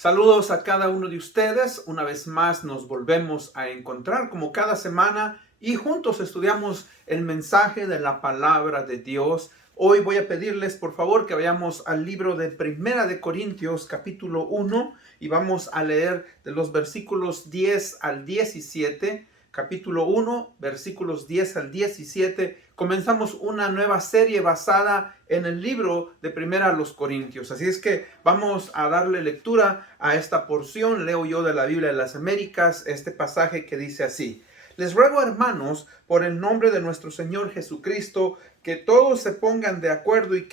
Saludos a cada uno de ustedes. Una vez más nos volvemos a encontrar como cada semana y juntos estudiamos el mensaje de la palabra de Dios. Hoy voy a pedirles por favor que vayamos al libro de Primera de Corintios capítulo 1 y vamos a leer de los versículos 10 al 17. Capítulo 1, versículos 10 al 17. Comenzamos una nueva serie basada en el libro de Primera a los Corintios. Así es que vamos a darle lectura a esta porción. Leo yo de la Biblia de las Américas este pasaje que dice así: Les ruego, hermanos, por el nombre de nuestro Señor Jesucristo, que todos se pongan de acuerdo y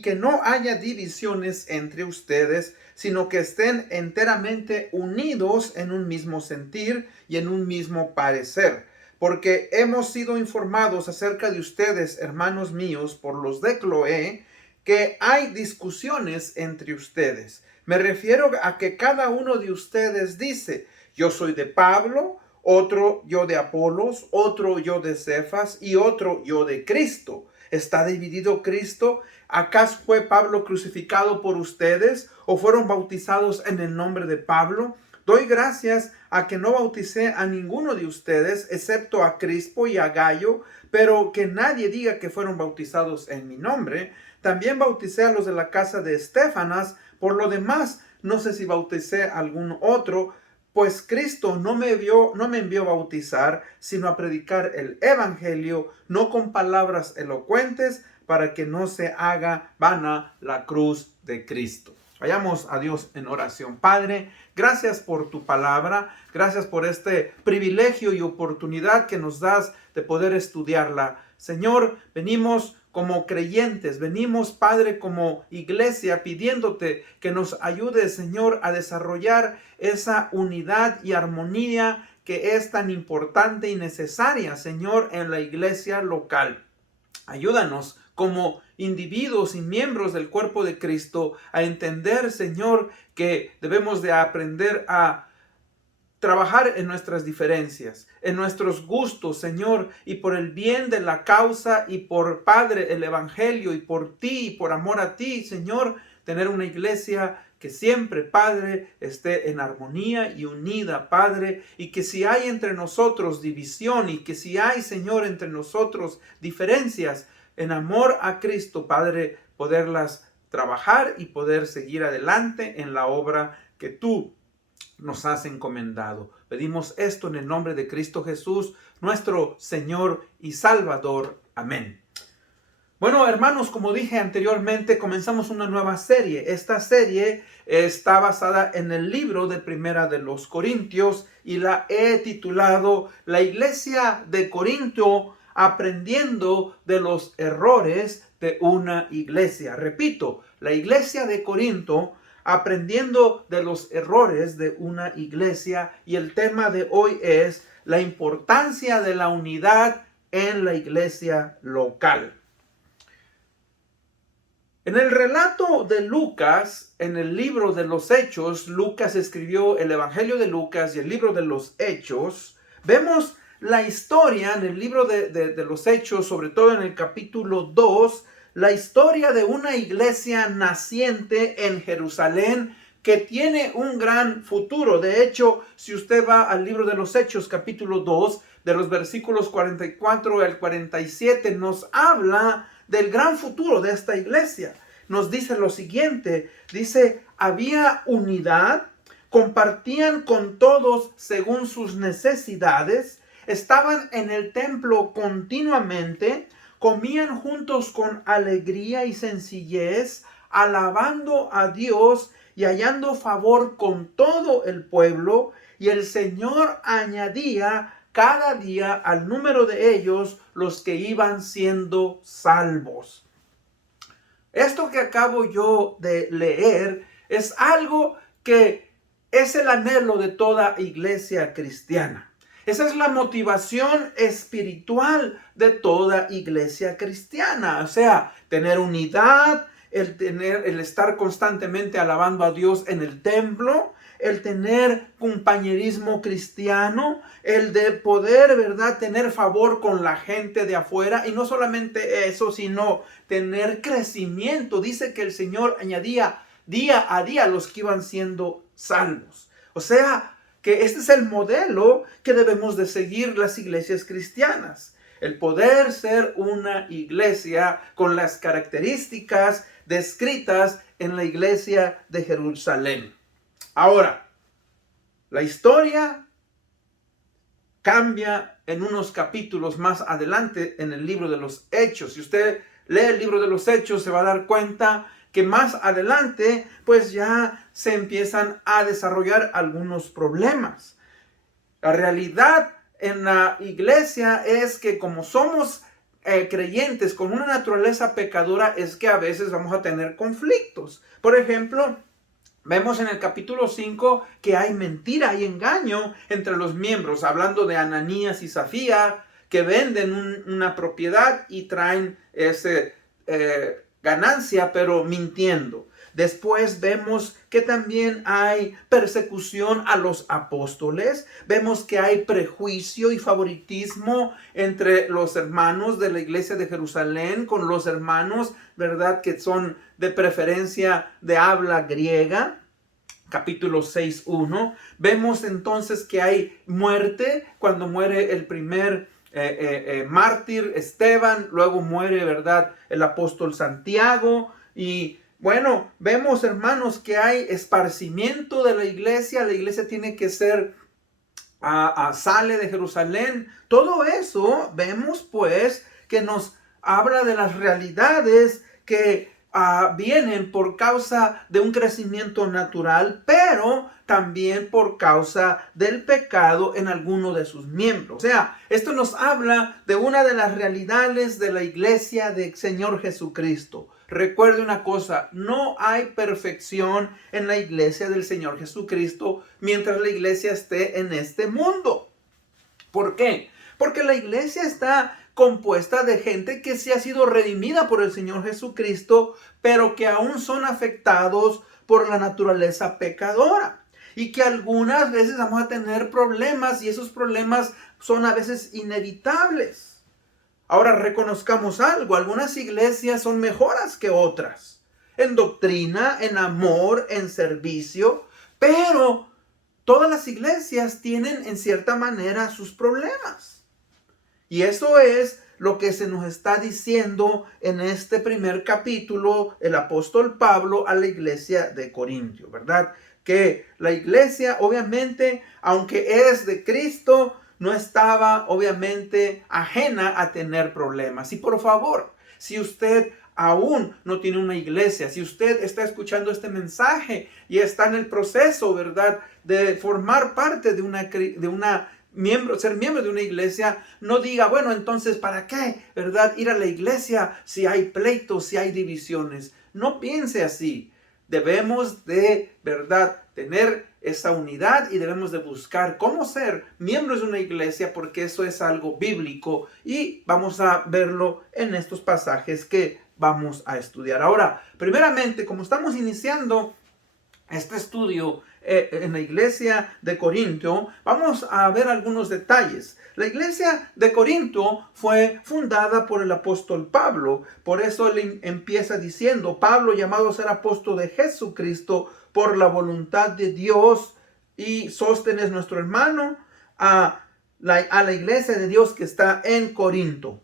que no haya divisiones entre ustedes, sino que estén enteramente unidos en un mismo sentir y en un mismo parecer. Porque hemos sido informados acerca de ustedes, hermanos míos, por los de Cloé, que hay discusiones entre ustedes. Me refiero a que cada uno de ustedes dice: yo soy de Pablo, otro yo de Apolos, otro yo de Cefas y otro yo de Cristo. ¿Está dividido Cristo? ¿Acaso fue Pablo crucificado por ustedes o fueron bautizados en el nombre de Pablo? Doy gracias a que no bauticé a ninguno de ustedes, excepto a Crispo y a Gayo, pero que nadie diga que fueron bautizados en mi nombre. También bauticé a los de la casa de Estéfanas. Por lo demás, no sé si bauticé a algún otro, pues Cristo no me envió a bautizar, sino a predicar el evangelio, no con palabras elocuentes, para que no se haga vana la cruz de Cristo. Vayamos a Dios en oración. Padre, gracias por tu palabra, gracias por este privilegio y oportunidad que nos das de poder estudiarla. Señor, venimos como creyentes, venimos, Padre, como iglesia, pidiéndote que nos ayudes, Señor, a desarrollar esa unidad y armonía que es tan importante y necesaria, Señor, en la iglesia local. Ayúdanos como individuos y miembros del cuerpo de Cristo a entender, Señor, que debemos de aprender a trabajar en nuestras diferencias, en nuestros gustos, Señor, y por el bien de la causa y por, Padre, el evangelio, y por ti y por amor a ti, Señor, tener una iglesia que siempre, Padre, esté en armonía y unida, Padre, y que si hay entre nosotros división y que si hay, Señor, entre nosotros diferencias, en amor a Cristo, Padre, poderlas trabajar y poder seguir adelante en la obra que tú nos has encomendado. Pedimos esto en el nombre de Cristo Jesús, nuestro Señor y Salvador. Amén. Bueno, hermanos, como dije anteriormente, comenzamos una nueva serie. Esta serie está basada en el libro de Primera de los Corintios y la he titulado La Iglesia de Corinto, aprendiendo de los errores de una iglesia. Repito, la Iglesia de Corinto, aprendiendo de los errores de una iglesia, y el tema de hoy es la importancia de la unidad en la iglesia local. En el relato de Lucas, en el libro de los Hechos, Lucas escribió el Evangelio de Lucas y el libro de los Hechos. Vemos la historia en el libro de los Hechos, sobre todo en el capítulo 2, la historia de una iglesia naciente en Jerusalén que tiene un gran futuro. De hecho, si usted va al libro de los Hechos, capítulo 2, de los versículos 44 al 47, nos habla del gran futuro de esta iglesia. Nos dice lo siguiente, dice: había unidad, compartían con todos según sus necesidades, estaban en el templo continuamente, comían juntos con alegría y sencillez, alabando a Dios y hallando favor con todo el pueblo, y el Señor añadía cada día al número de ellos los que iban siendo salvos. Esto que acabo yo de leer es algo que es el anhelo de toda iglesia cristiana. Esa es la motivación espiritual de toda iglesia cristiana. O sea, tener unidad, el estar constantemente alabando a Dios en el templo, el tener compañerismo cristiano, el de poder, ¿verdad?, tener favor con la gente de afuera. Y no solamente eso, sino tener crecimiento. Dice que el Señor añadía día a día los que iban siendo salvos. O sea, que este es el modelo que debemos de seguir las iglesias cristianas. El poder ser una iglesia con las características descritas en la iglesia de Jerusalén. Ahora, la historia cambia en unos capítulos más adelante en el libro de los Hechos. Si usted lee el libro de los Hechos, se va a dar cuenta que más adelante pues ya se empiezan a desarrollar algunos problemas. La realidad en la iglesia es que como somos creyentes con una naturaleza pecadora, es que a veces vamos a tener conflictos. Por ejemplo, vemos en el capítulo 5 que hay mentira, hay engaño entre los miembros, hablando de Ananías y Zafía, que venden una propiedad y traen ese ganancia, pero mintiendo. Después vemos que también hay persecución a los apóstoles. Vemos que hay prejuicio y favoritismo entre los hermanos de la iglesia de Jerusalén con los hermanos, ¿verdad?, que son de preferencia de habla griega. Capítulo 6:1. Vemos entonces que hay muerte cuando muere el primer mártir Esteban. Luego muere, ¿verdad?, el apóstol Santiago. Y bueno, vemos, hermanos, que hay esparcimiento de la iglesia. La iglesia tiene que ser, sale de Jerusalén. Todo eso vemos pues que nos habla de las realidades que vienen por causa de un crecimiento natural, pero también por causa del pecado en alguno de sus miembros. O sea, esto nos habla de una de las realidades de la iglesia del Señor Jesucristo. Recuerde una cosa, no hay perfección en la iglesia del Señor Jesucristo mientras la iglesia esté en este mundo. ¿Por qué? Porque la iglesia está compuesta de gente que sí ha sido redimida por el Señor Jesucristo, pero que aún son afectados por la naturaleza pecadora. Y que algunas veces vamos a tener problemas y esos problemas son a veces inevitables. Ahora reconozcamos algo, algunas iglesias son mejoras que otras, en doctrina, en amor, en servicio, pero todas las iglesias tienen en cierta manera sus problemas. Y eso es lo que se nos está diciendo en este primer capítulo el apóstol Pablo a la iglesia de Corintio, ¿verdad? Que la iglesia, obviamente, aunque es de Cristo, no estaba obviamente ajena a tener problemas. Y por favor, si usted aún no tiene una iglesia, si usted está escuchando este mensaje y está en el proceso, ¿verdad?, de formar parte de ser miembro de una iglesia, no diga, bueno, entonces, ¿para qué, verdad, ir a la iglesia si hay pleitos, si hay divisiones? No piense así. Debemos de, verdad, tener esa unidad y debemos de buscar cómo ser miembros de una iglesia, porque eso es algo bíblico y vamos a verlo en estos pasajes que vamos a estudiar. Ahora, primeramente, como estamos iniciando este estudio en la iglesia de Corinto, vamos a ver algunos detalles. La iglesia de Corinto fue fundada por el apóstol Pablo. Por eso él empieza diciendo, Pablo, llamado a ser apóstol de Jesucristo por la voluntad de Dios, y Sóstenes, nuestro hermano, a la iglesia de Dios que está en Corinto.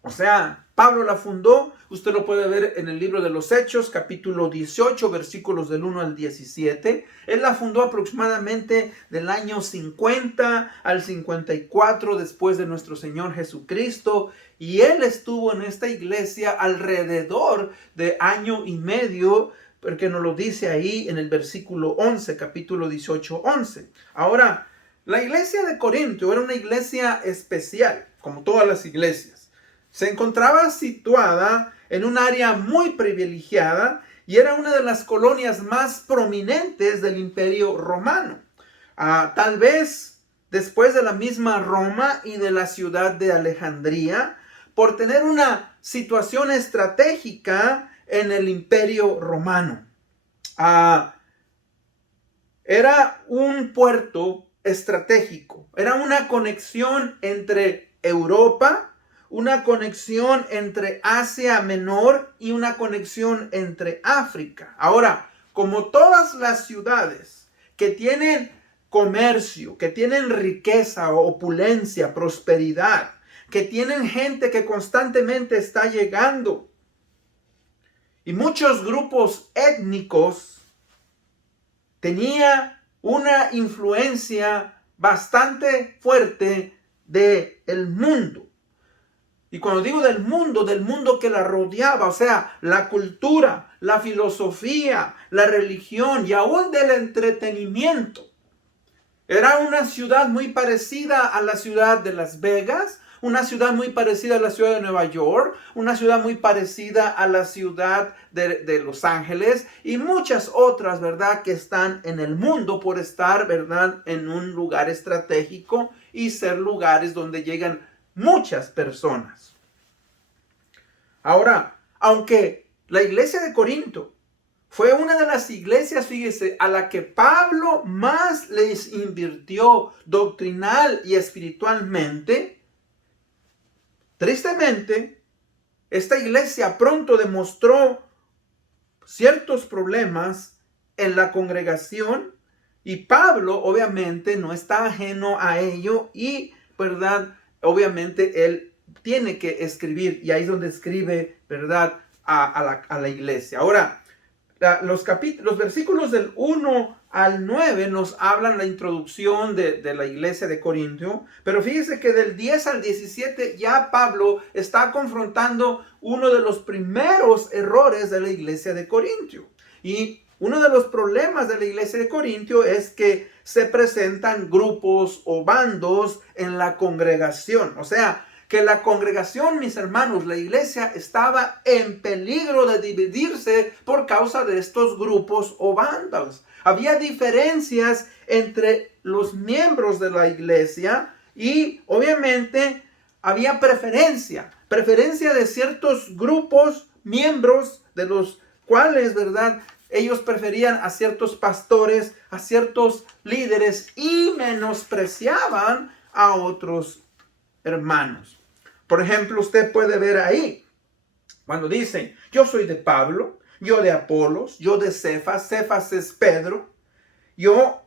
O sea, Pablo la fundó. Usted lo puede ver en el libro de los Hechos, capítulo 18, versículos del 1 al 17. Él la fundó aproximadamente del año 50 al 54 después de nuestro Señor Jesucristo. Y él estuvo en esta iglesia alrededor de año y medio, porque nos lo dice ahí en el versículo 11, capítulo 18, 11. Ahora, la iglesia de Corinto era una iglesia especial, como todas las iglesias. Se encontraba situada en un área muy privilegiada y era una de las colonias más prominentes del Imperio Romano. Tal vez después de la misma Roma y de la ciudad de Alejandría, por tener una situación estratégica en el Imperio Romano. Era un puerto estratégico, era una conexión entre Europa, una conexión entre Asia Menor y una conexión entre África. Ahora, como todas las ciudades que tienen comercio, que tienen riqueza, opulencia, prosperidad, que tienen gente que constantemente está llegando, y muchos grupos étnicos, tenía una influencia bastante fuerte del mundo. Y cuando digo del mundo que la rodeaba, o sea, la cultura, la filosofía, la religión y aún del entretenimiento. Era una ciudad muy parecida a la ciudad de Las Vegas, una ciudad muy parecida a la ciudad de Nueva York, una ciudad muy parecida a la ciudad de Los Ángeles y muchas otras, ¿verdad?, que están en el mundo por estar, ¿verdad?, en un lugar estratégico y ser lugares donde llegan muchas personas. Ahora, aunque la iglesia de Corinto fue una de las iglesias, fíjese, a la que Pablo más les invirtió doctrinal y espiritualmente, tristemente, esta iglesia pronto demostró ciertos problemas en la congregación y Pablo obviamente no está ajeno a ello y, ¿verdad?, obviamente él tiene que escribir y ahí es donde escribe, ¿verdad?, a la iglesia. Ahora, los versículos del 1 al 9 nos hablan la introducción de la iglesia de Corinto, pero fíjese que del 10 al 17 ya Pablo está confrontando uno de los primeros errores de la iglesia de Corinto. Y uno de los problemas de la iglesia de Corinto es que se presentan grupos o bandos en la congregación. O sea, que la congregación, mis hermanos, la iglesia estaba en peligro de dividirse por causa de estos grupos o bandos. Había diferencias entre los miembros de la iglesia y obviamente había preferencia de ciertos grupos, miembros de los cuales, ¿verdad?, ellos preferían a ciertos pastores, a ciertos líderes y menospreciaban a otros hermanos. Por ejemplo, usted puede ver ahí, cuando dicen, yo soy de Pablo, yo de Apolos, yo de Cefas, Cefas es Pedro, yo,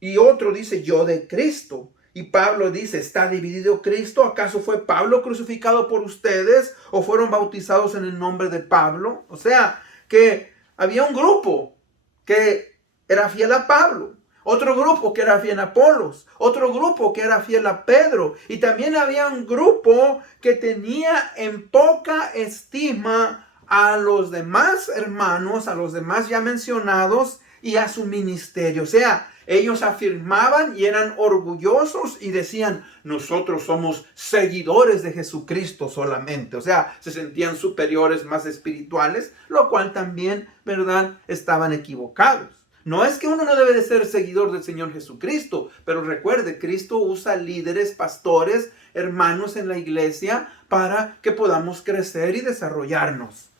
y otro dice, yo de Cristo. Y Pablo dice, ¿está dividido Cristo? ¿Acaso fue Pablo crucificado por ustedes? ¿O fueron bautizados en el nombre de Pablo? O sea, que había un grupo que era fiel a Pablo. Otro grupo que era fiel a Apolos, otro grupo que era fiel a Pedro. Y también había un grupo que tenía en poca estima a los demás hermanos, a los demás ya mencionados y a su ministerio. O sea, ellos afirmaban y eran orgullosos y decían, nosotros somos seguidores de Jesucristo solamente. O sea, se sentían superiores, más espirituales, lo cual también, ¿verdad?, estaban equivocados. No es que uno no debe de ser seguidor del Señor Jesucristo, pero recuerde, Cristo usa líderes, pastores, hermanos en la iglesia para que podamos crecer y desarrollarnos.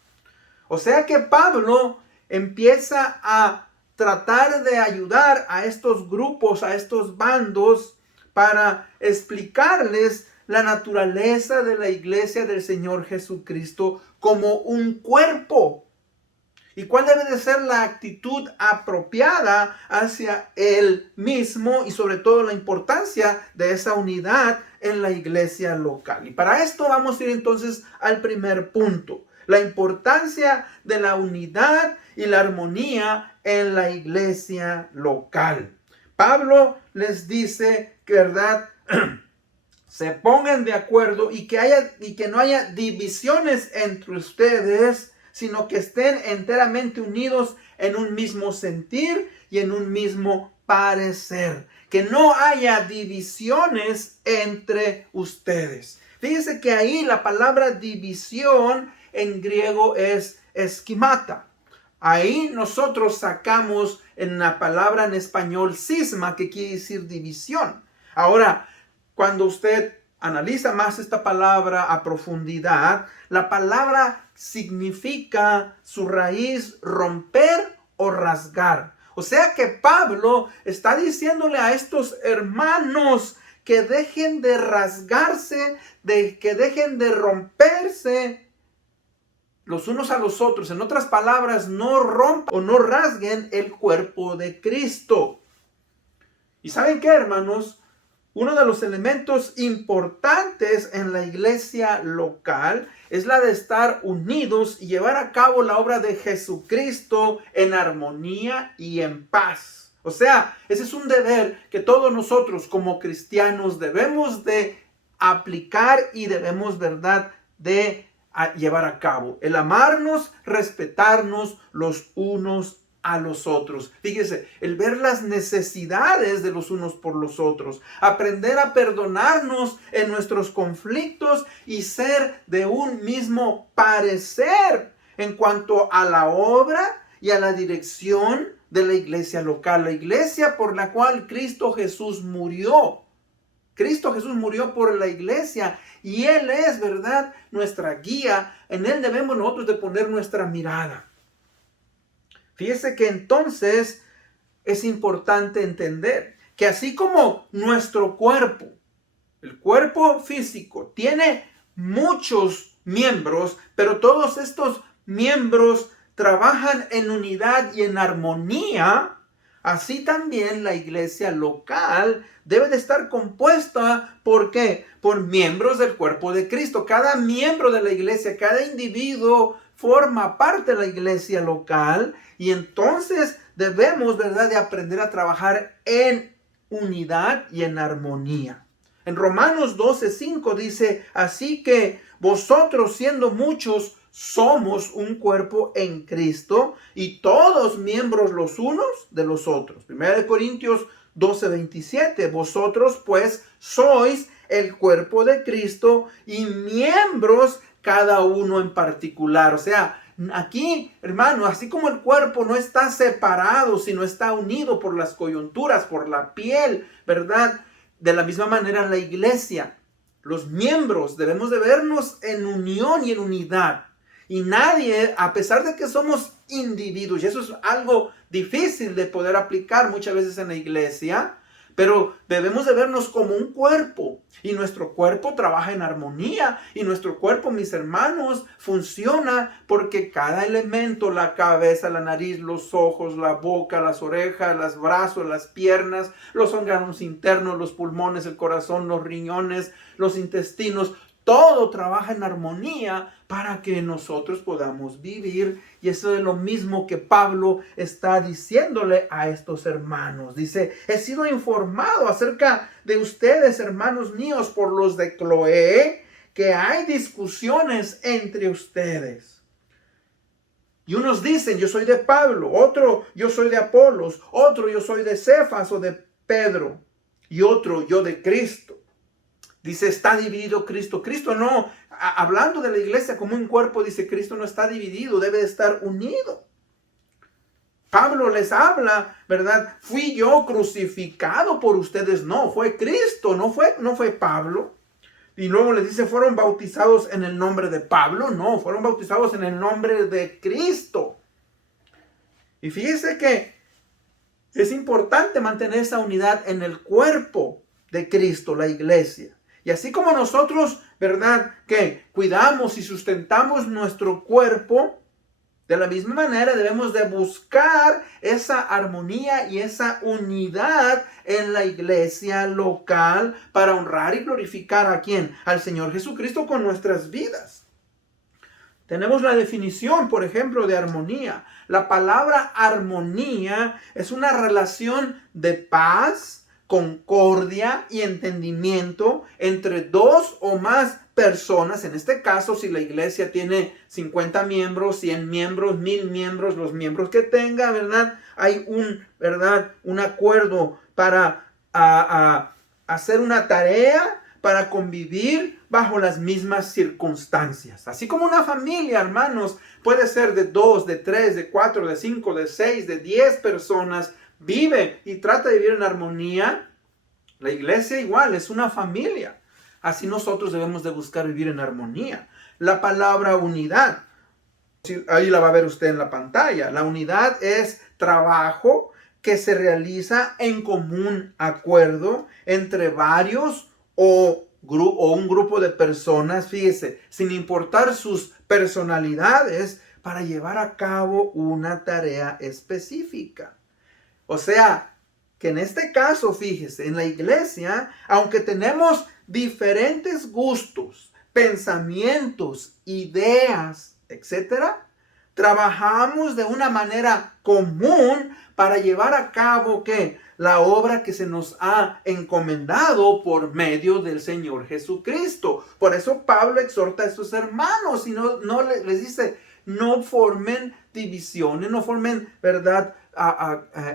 O sea que Pablo empieza a tratar de ayudar a estos grupos, a estos bandos, para explicarles la naturaleza de la iglesia del Señor Jesucristo como un cuerpo. ¿Y cuál debe de ser la actitud apropiada hacia él mismo y sobre todo la importancia de esa unidad en la iglesia local? Y para esto vamos a ir entonces al primer punto, la importancia de la unidad y la armonía en la iglesia local. Pablo les dice que, ¿verdad?, se pongan de acuerdo y que no haya divisiones entre ustedes, sino que estén enteramente unidos en un mismo sentir y en un mismo parecer. Que no haya divisiones entre ustedes. Fíjense que ahí la palabra división en griego es esquimata. Ahí nosotros sacamos en la palabra en español cisma, que quiere decir división. Ahora, cuando usted analiza más esta palabra a profundidad, la palabra significa su raíz romper o rasgar. O sea que Pablo está diciéndole a estos hermanos que dejen de rasgarse, que dejen de romperse los unos a los otros. En otras palabras, no rompan o no rasguen el cuerpo de Cristo. ¿Y saben qué, hermanos? Uno de los elementos importantes en la iglesia local es la de estar unidos y llevar a cabo la obra de Jesucristo en armonía y en paz. O sea, ese es un deber que todos nosotros como cristianos debemos de aplicar y debemos, ¿verdad?, de llevar a cabo. El amarnos, respetarnos los unos a los otros. Fíjese, el ver las necesidades de los unos por los otros, aprender a perdonarnos en nuestros conflictos y ser de un mismo parecer en cuanto a la obra y a la dirección de la iglesia local, la iglesia por la cual Cristo Jesús murió. Cristo Jesús murió por la iglesia y Él es, ¿verdad?, nuestra guía. En Él debemos nosotros de poner nuestra mirada. Fíjese que entonces es importante entender que así como nuestro cuerpo, el cuerpo físico, tiene muchos miembros, pero todos estos miembros trabajan en unidad y en armonía, así también la iglesia local debe de estar compuesta, ¿por qué? Por miembros del cuerpo de Cristo. Cada miembro de la iglesia, cada individuo forma parte de la iglesia local y entonces debemos, ¿verdad?, de aprender a trabajar en unidad y en armonía. En Romanos 12:5 dice, así que vosotros siendo muchos somos un cuerpo en Cristo y todos miembros los unos de los otros. 1 Corintios 12:27, vosotros pues sois el cuerpo de Cristo y miembros cada uno en particular. O sea, aquí, hermano, así como el cuerpo no está separado, sino está unido por las coyunturas, por la piel, ¿verdad? De la misma manera la iglesia, los miembros debemos de vernos en unión y en unidad. Y nadie, a pesar de que somos individuos, y eso es algo difícil de poder aplicar muchas veces en la iglesia, pero debemos de vernos como un cuerpo y nuestro cuerpo trabaja en armonía y nuestro cuerpo, mis hermanos, funciona porque cada elemento, la cabeza, la nariz, los ojos, la boca, las orejas, los brazos, las piernas, los órganos internos, los pulmones, el corazón, los riñones, los intestinos, todo trabaja en armonía para que nosotros podamos vivir. Y eso es lo mismo que Pablo está diciéndole a estos hermanos. Dice, he sido informado acerca de ustedes, hermanos míos, por los de Cloé, que hay discusiones entre ustedes. Y unos dicen, yo soy de Pablo, otro, yo soy de Apolos, otro, yo soy de Cefas o de Pedro, y otro, yo de Cristo. Dice, está dividido Cristo. Cristo no, hablando de la iglesia como un cuerpo, dice, Cristo no está dividido, debe de estar unido. Pablo les habla, ¿verdad? Fui yo crucificado por ustedes. No, fue Cristo, no fue Pablo. Y luego les dice, ¿fueron bautizados en el nombre de Pablo? No, fueron bautizados en el nombre de Cristo. Y fíjese que es importante mantener esa unidad en el cuerpo de Cristo, la iglesia. Y así como nosotros, ¿verdad?, que cuidamos y sustentamos nuestro cuerpo, de la misma manera debemos de buscar esa armonía y esa unidad en la iglesia local para honrar y glorificar ¿a quién? Al Señor Jesucristo con nuestras vidas. Tenemos la definición, por ejemplo, de armonía. La palabra armonía es una relación de paz, concordia y entendimiento entre dos o más personas. En este caso, si la iglesia tiene 50 miembros, 100 miembros, 1000 miembros, los miembros que tenga, ¿verdad? Hay un acuerdo para hacer una tarea, para convivir bajo las mismas circunstancias. Así como una familia, hermanos, puede ser de 2, de 3, de 4, de 5, de 6, de 10 personas, vive y trata de vivir en armonía. La iglesia igual es una familia. Así nosotros debemos de buscar vivir en armonía. La palabra unidad, ahí la va a ver usted en la pantalla. La unidad es trabajo que se realiza en común acuerdo entre varios o o un grupo de personas, fíjese, sin importar sus personalidades, para llevar a cabo una tarea específica. O sea, que en este caso, fíjese, en la iglesia, aunque tenemos diferentes gustos, pensamientos, ideas, etcétera, trabajamos de una manera común para llevar a cabo ¿qué? La obra que se nos ha encomendado por medio del Señor Jesucristo. Por eso Pablo exhorta a sus hermanos y no les dice, no formen divisiones, no formen, ¿verdad?,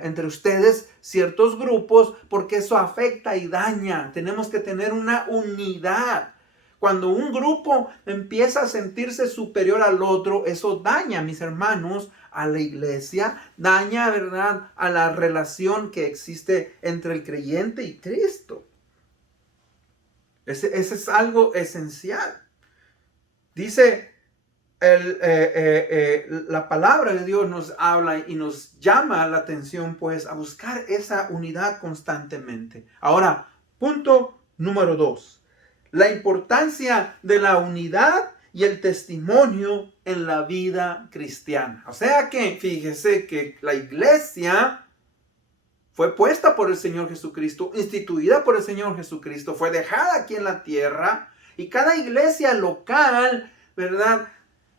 entre ustedes ciertos grupos, porque eso afecta y daña. Tenemos que tener una unidad. Cuando un grupo empieza a sentirse superior al otro, eso daña, mis hermanos, a la iglesia, daña, ¿verdad?, a la relación que existe entre el creyente y Cristo. Ese es algo esencial. Dice, la palabra de Dios nos habla y nos llama la atención, pues, a buscar esa unidad constantemente. Ahora, punto número 2. La importancia de la unidad y el testimonio en la vida cristiana. O sea que, fíjese que la iglesia fue puesta por el Señor Jesucristo, instituida por el Señor Jesucristo, fue dejada aquí en la tierra, y cada iglesia local, ¿verdad?,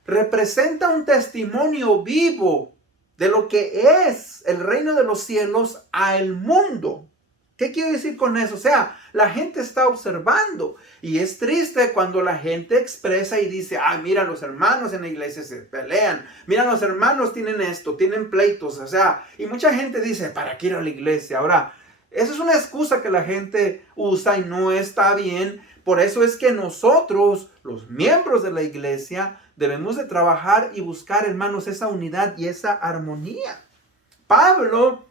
representa un testimonio vivo de lo que es el reino de los cielos al mundo. ¿Qué quiero decir con eso? O sea, la gente está observando y es triste cuando la gente expresa y dice, mira, los hermanos en la iglesia se pelean, mira, los hermanos tienen esto, tienen pleitos, o sea, y mucha gente dice, ¿para qué ir a la iglesia? Ahora, esa es una excusa que la gente usa y no está bien. Por eso es que nosotros, los miembros de la iglesia, debemos de trabajar y buscar, hermanos, esa unidad y esa armonía. Pablo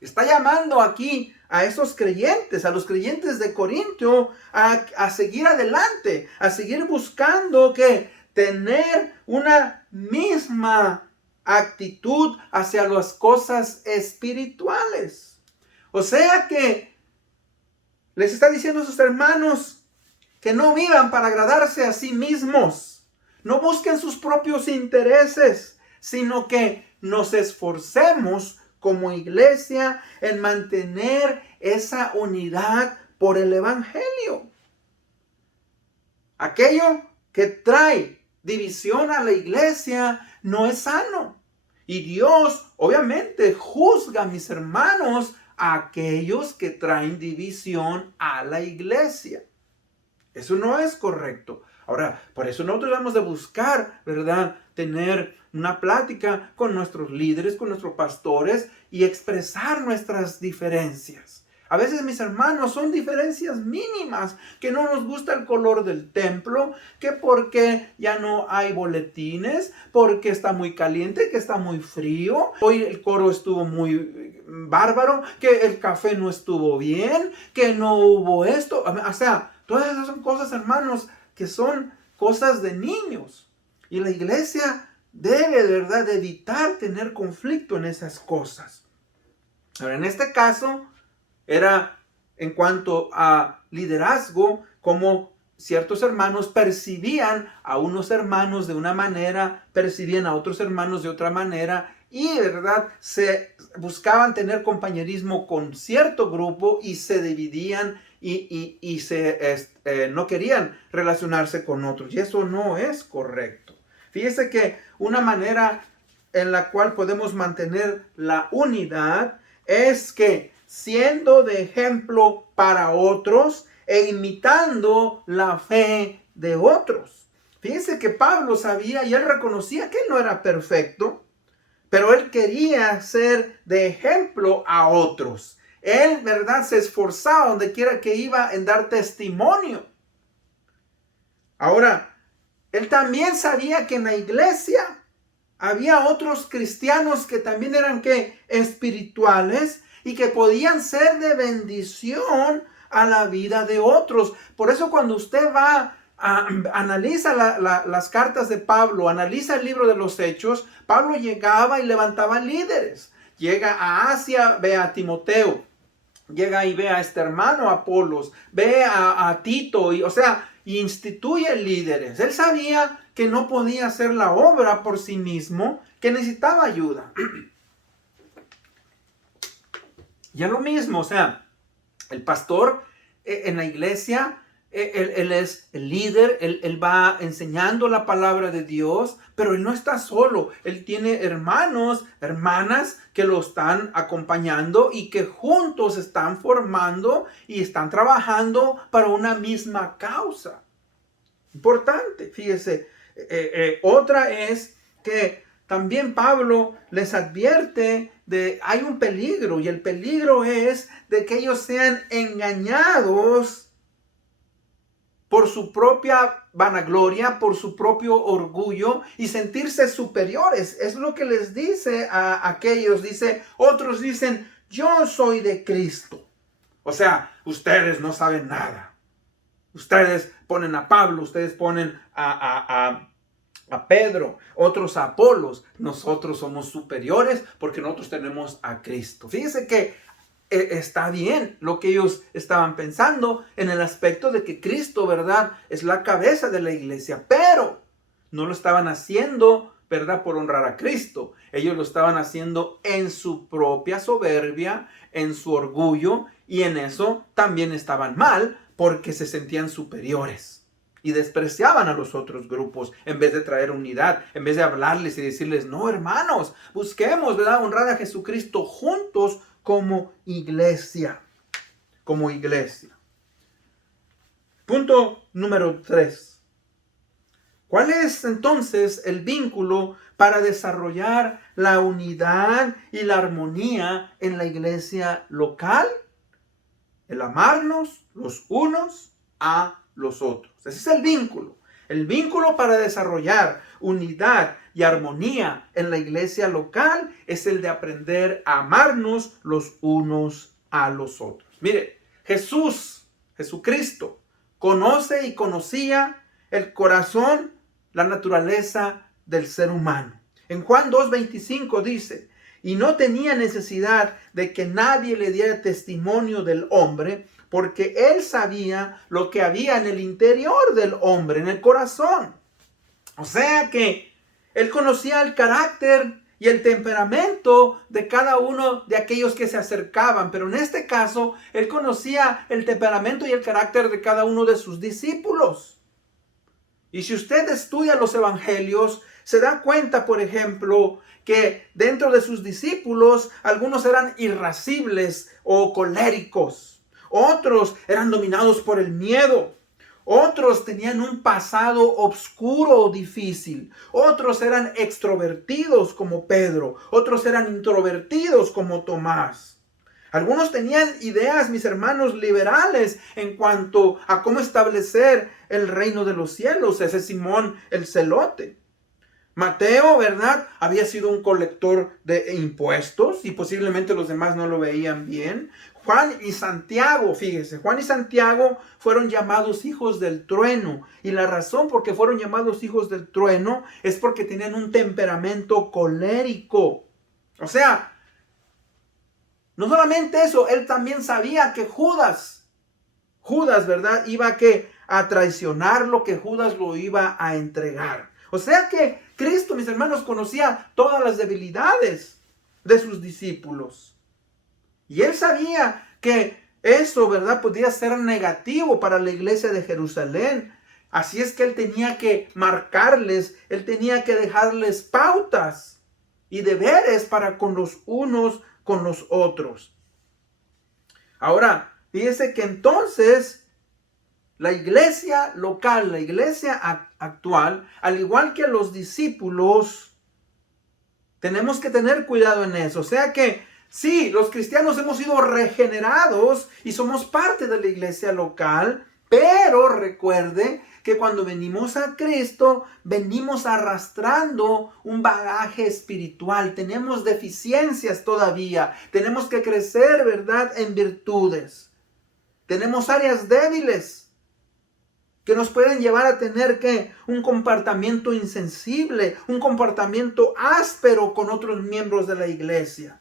está llamando aquí a esos creyentes, a los creyentes de Corinto, a seguir adelante, a seguir buscando que tener una misma actitud hacia las cosas espirituales. O sea que les está diciendo a sus hermanos que no vivan para agradarse a sí mismos, no busquen sus propios intereses, sino que nos esforcemos como iglesia en mantener esa unidad por el evangelio. Aquello que trae división a la iglesia no es sano. Y Dios obviamente juzga, mis hermanos, a aquellos que traen división a la iglesia. Eso no es correcto. Ahora, por eso nosotros debemos de buscar, ¿verdad?, tener una plática con nuestros líderes, con nuestros pastores y expresar nuestras diferencias. A veces, mis hermanos, son diferencias mínimas, que no nos gusta el color del templo, que porque ya no hay boletines, porque está muy caliente, que está muy frío, hoy el coro estuvo muy bárbaro, que el café no estuvo bien, que no hubo esto. O sea, todas esas son cosas, hermanos, que son cosas de niños. Y la iglesia debe, de verdad, evitar tener conflicto en esas cosas. Ahora, en este caso, era en cuanto a liderazgo, como ciertos hermanos percibían a unos hermanos de una manera, percibían a otros hermanos de otra manera, y de verdad se buscaban tener compañerismo con cierto grupo y se dividían y no querían relacionarse con otros. Y eso no es correcto. Fíjese que una manera en la cual podemos mantener la unidad es que siendo de ejemplo para otros e imitando la fe de otros. Fíjense que Pablo sabía y él reconocía que él no era perfecto, pero él quería ser de ejemplo a otros. Él, ¿verdad?, se esforzaba donde quiera que iba en dar testimonio. Ahora, él también sabía que en la iglesia había otros cristianos que también eran espirituales y que podían ser de bendición a la vida de otros. Por eso cuando usted analiza las cartas de Pablo, analiza el libro de los Hechos, Pablo llegaba y levantaba líderes. Llega a Asia, ve a Timoteo. llega y ve a este hermano Apolos, ve a Tito, y, o sea, instituye líderes. Él sabía que no podía hacer la obra por sí mismo, que necesitaba ayuda. Ya lo mismo, o sea, el pastor en la iglesia, él es el líder, él va enseñando la palabra de Dios, pero él no está solo. Él tiene hermanos, hermanas que lo están acompañando y que juntos están formando y están trabajando para una misma causa. Importante, fíjese. Otra es que también Pablo les advierte de hay un peligro, y el peligro es de que ellos sean engañados por su propia vanagloria, por su propio orgullo y sentirse superiores. Es lo que les dice a aquellos. Dice, otros dicen, yo soy de Cristo. O sea, ustedes no saben nada. Ustedes ponen a Pablo, ustedes ponen a Pedro, otros a Apolos. Nosotros somos superiores porque nosotros tenemos a Cristo. Fíjense que está bien lo que ellos estaban pensando en el aspecto de que Cristo, ¿verdad?, es la cabeza de la iglesia, pero no lo estaban haciendo, ¿verdad?, por honrar a Cristo. Ellos lo estaban haciendo en su propia soberbia, en su orgullo, y en eso también estaban mal porque se sentían superiores. Y despreciaban a los otros grupos en vez de traer unidad, en vez de hablarles y decirles, no, hermanos, busquemos, ¿verdad?, honrar a Jesucristo juntos como iglesia. Como iglesia. Punto número 3. ¿Cuál es entonces el vínculo para desarrollar la unidad y la armonía en la iglesia local? El amarnos los unos a los otros. Ese es el vínculo. El vínculo para desarrollar unidad y armonía en la iglesia local es el de aprender a amarnos los unos a los otros. Mire, Jesucristo, conoce y conocía el corazón, la naturaleza del ser humano. En Juan 2:25 dice, y no tenía necesidad de que nadie le diera testimonio del hombre, porque él sabía lo que había en el interior del hombre, en el corazón. O sea que él conocía el carácter y el temperamento de cada uno de aquellos que se acercaban. Pero en este caso, él conocía el temperamento y el carácter de cada uno de sus discípulos. Y si usted estudia los evangelios, se da cuenta, por ejemplo, que dentro de sus discípulos, algunos eran irascibles o coléricos. Otros eran dominados por el miedo. Otros tenían un pasado oscuro o difícil. Otros eran extrovertidos como Pedro. Otros eran introvertidos como Tomás. Algunos tenían ideas, mis hermanos, liberales en cuanto a cómo establecer el reino de los cielos. Ese Simón el celote. Mateo, ¿verdad?, había sido un colector de impuestos y posiblemente los demás no lo veían bien. Juan y Santiago, fíjese, Juan y Santiago fueron llamados hijos del trueno. Y la razón por qué fueron llamados hijos del trueno es porque tenían un temperamento colérico. O sea, no solamente eso, él también sabía que Judas, ¿verdad?, iba a traicionarlo, que Judas lo iba a entregar. O sea que Cristo, mis hermanos, conocía todas las debilidades de sus discípulos. Y él sabía que eso, ¿verdad?, podía ser negativo para la iglesia de Jerusalén. Así es que él tenía que marcarles, él tenía que dejarles pautas y deberes para con los unos, con los otros. Ahora, fíjese que entonces la iglesia local, la iglesia actual, al igual que los discípulos, tenemos que tener cuidado en eso. O sea que sí, los cristianos hemos sido regenerados y somos parte de la iglesia local, pero recuerde que cuando venimos a Cristo, venimos arrastrando un bagaje espiritual. Tenemos deficiencias todavía. Tenemos que crecer, ¿verdad?, en virtudes. Tenemos áreas débiles que nos pueden llevar a tener un comportamiento insensible, un comportamiento áspero con otros miembros de la iglesia.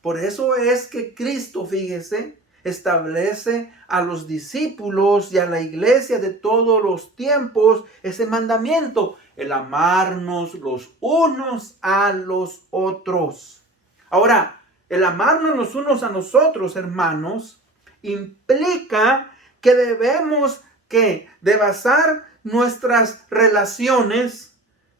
Por eso es que Cristo, fíjese, establece a los discípulos y a la iglesia de todos los tiempos ese mandamiento, el amarnos los unos a los otros. Ahora, el amarnos los unos a nosotros, hermanos, implica que debemos de basar nuestras relaciones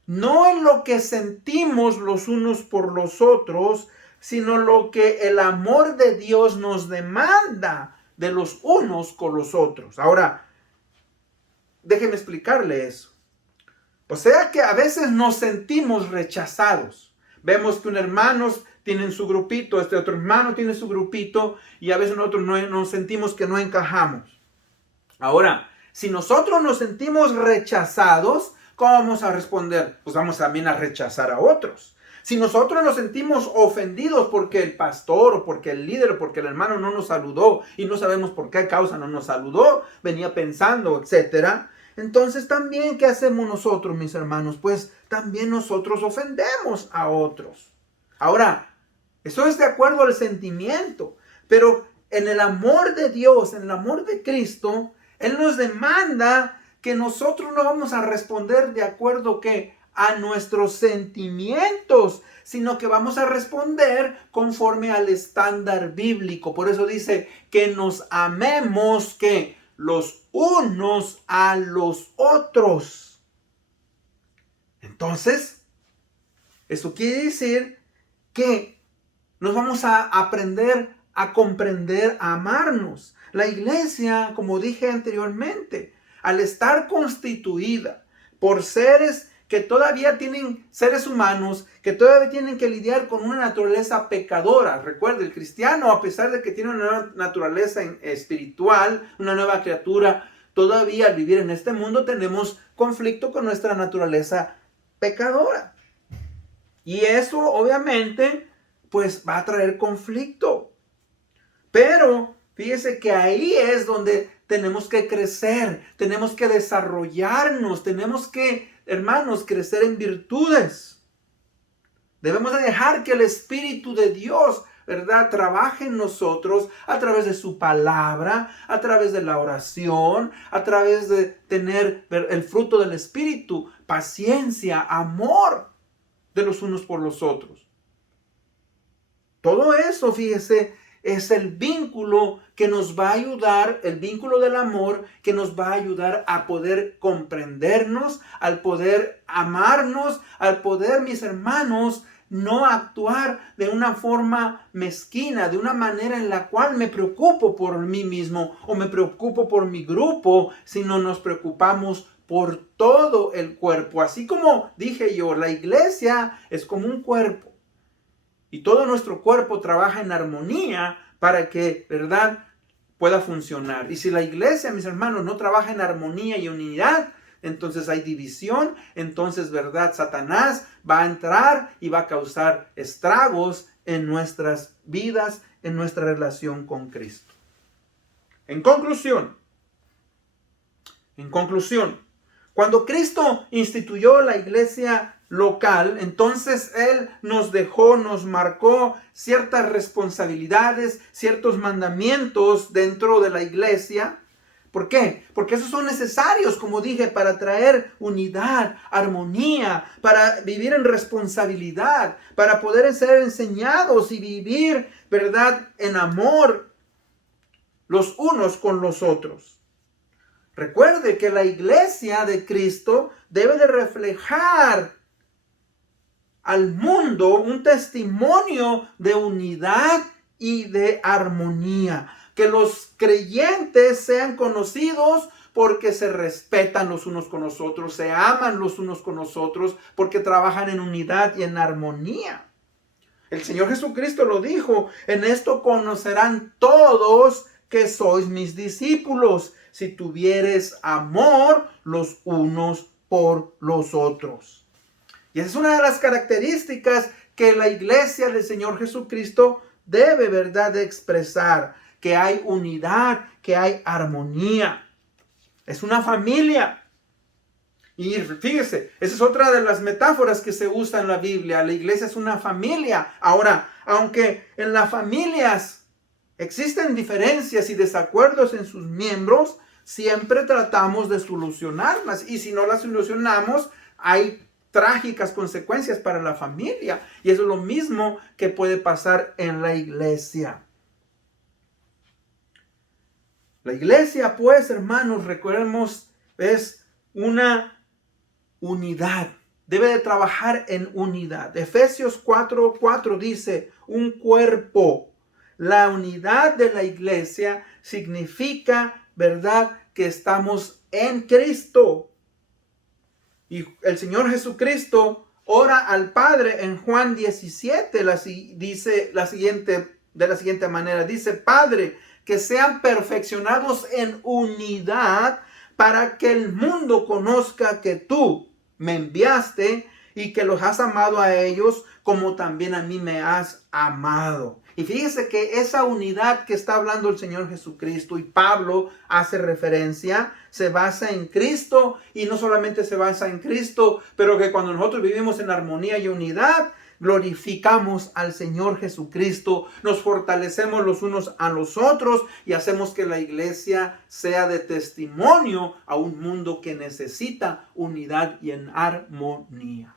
no en lo que sentimos los unos por los otros, sino lo que el amor de Dios nos demanda de los unos con los otros. Ahora, déjeme explicarle eso. O sea que a veces nos sentimos rechazados. Vemos que un hermano tiene su grupito, este otro hermano tiene su grupito, y a veces nosotros nos sentimos que no encajamos. Ahora, si nosotros nos sentimos rechazados, ¿cómo vamos a responder? Pues vamos también a rechazar a otros. Si nosotros nos sentimos ofendidos porque el pastor o porque el líder o porque el hermano no nos saludó y no sabemos por qué causa no nos saludó, venía pensando, etcétera, entonces también, ¿qué hacemos nosotros, mis hermanos? Pues también nosotros ofendemos a otros. Ahora, eso es de acuerdo al sentimiento, pero en el amor de Dios, en el amor de Cristo, Él nos demanda que nosotros no vamos a responder de acuerdo a nuestros sentimientos, sino que vamos a responder conforme al estándar bíblico. Por eso dice que nos amemos los unos a los otros. Entonces, eso quiere decir que nos vamos a aprender a comprender, a amarnos. La iglesia, como dije anteriormente, al estar constituida por seres que todavía tienen, seres humanos, que todavía tienen que lidiar con una naturaleza pecadora. Recuerde, el cristiano, a pesar de que tiene una nueva naturaleza espiritual, una nueva criatura, todavía al vivir en este mundo tenemos conflicto con nuestra naturaleza pecadora. Y eso, obviamente, pues va a traer conflicto. Pero fíjese que ahí es donde tenemos que crecer, tenemos que desarrollarnos, tenemos que, hermanos, crecer en virtudes. Debemos de dejar que el Espíritu de Dios, ¿verdad?, trabaje en nosotros a través de su palabra, a través de la oración, a través de tener el fruto del Espíritu, paciencia, amor de los unos por los otros. Todo eso, fíjese, es el vínculo que nos va a ayudar, el vínculo del amor que nos va a ayudar a poder comprendernos, al poder amarnos, al poder, mis hermanos, no actuar de una forma mezquina, de una manera en la cual me preocupo por mí mismo o me preocupo por mi grupo, sino nos preocupamos por todo el cuerpo. Así como dije yo, la iglesia es como un cuerpo. Y todo nuestro cuerpo trabaja en armonía para que, ¿verdad?, pueda funcionar. Y si la iglesia, mis hermanos, no trabaja en armonía y unidad, entonces hay división, entonces, ¿verdad?, Satanás va a entrar y va a causar estragos en nuestras vidas, en nuestra relación con Cristo. En conclusión, cuando Cristo instituyó la iglesia local, entonces Él nos marcó ciertas responsabilidades, ciertos mandamientos dentro de la iglesia. ¿Por qué? Porque esos son necesarios, como dije, para traer unidad, armonía, para vivir en responsabilidad, para poder ser enseñados y vivir, ¿verdad?, en amor los unos con los otros. Recuerde que la iglesia de Cristo debe de reflejar al mundo un testimonio de unidad y de armonía. Que los creyentes sean conocidos porque se respetan los unos con los otros, se aman los unos con los otros, porque trabajan en unidad y en armonía. El Señor Jesucristo lo dijo: en esto conocerán todos que sois mis discípulos, si tuvieres amor los unos por los otros. Y esa es una de las características que la iglesia del Señor Jesucristo debe, ¿verdad?, de expresar, que hay unidad, que hay armonía. Es una familia. Y fíjese, esa es otra de las metáforas que se usa en la Biblia. La iglesia es una familia. Ahora, aunque en las familias existen diferencias y desacuerdos en sus miembros, siempre tratamos de solucionarlas. Y si no las solucionamos, hay trágicas consecuencias para la familia. Y eso es lo mismo que puede pasar en la iglesia. La iglesia, pues, hermanos, recordemos, es una unidad. Debe de trabajar en unidad. Efesios 4:4 dice, un cuerpo. La unidad de la iglesia significa, ¿verdad?, que estamos en Cristo. Y el Señor Jesucristo ora al Padre en Juan 17, dice de la siguiente manera. Dice, Padre, que sean perfeccionados en unidad para que el mundo conozca que tú me enviaste y que los has amado a ellos como también a mí me has amado. Y fíjese que esa unidad que está hablando el Señor Jesucristo y Pablo hace referencia, se basa en Cristo, y no solamente se basa en Cristo, pero que cuando nosotros vivimos en armonía y unidad, glorificamos al Señor Jesucristo, nos fortalecemos los unos a los otros y hacemos que la iglesia sea de testimonio a un mundo que necesita unidad y en armonía.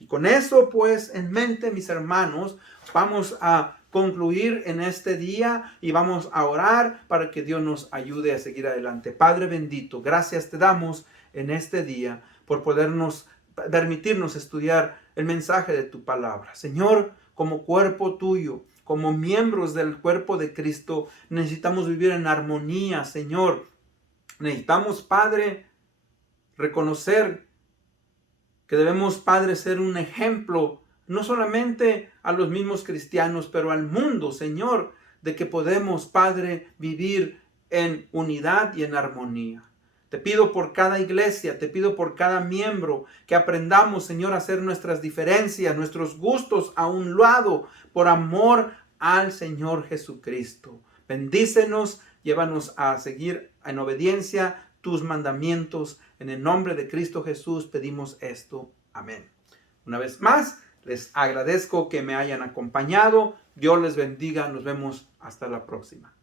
Y con eso pues en mente, mis hermanos, vamos a concluir en este día y vamos a orar para que Dios nos ayude a seguir adelante. Padre bendito, gracias te damos en este día por permitirnos estudiar el mensaje de tu palabra. Señor, como cuerpo tuyo, como miembros del cuerpo de Cristo, necesitamos vivir en armonía, Señor. Necesitamos, Padre, reconocer que debemos, Padre, ser un ejemplo, no solamente a los mismos cristianos, pero al mundo, Señor, de que podemos, Padre, vivir en unidad y en armonía. Te pido por cada iglesia, te pido por cada miembro, que aprendamos, Señor, a hacer nuestras diferencias, nuestros gustos a un lado, por amor al Señor Jesucristo. Bendícenos, llévanos a seguir en obediencia tus mandamientos. En el nombre de Cristo Jesús pedimos esto. Amén. Una vez más, les agradezco que me hayan acompañado. Dios les bendiga. Nos vemos hasta la próxima.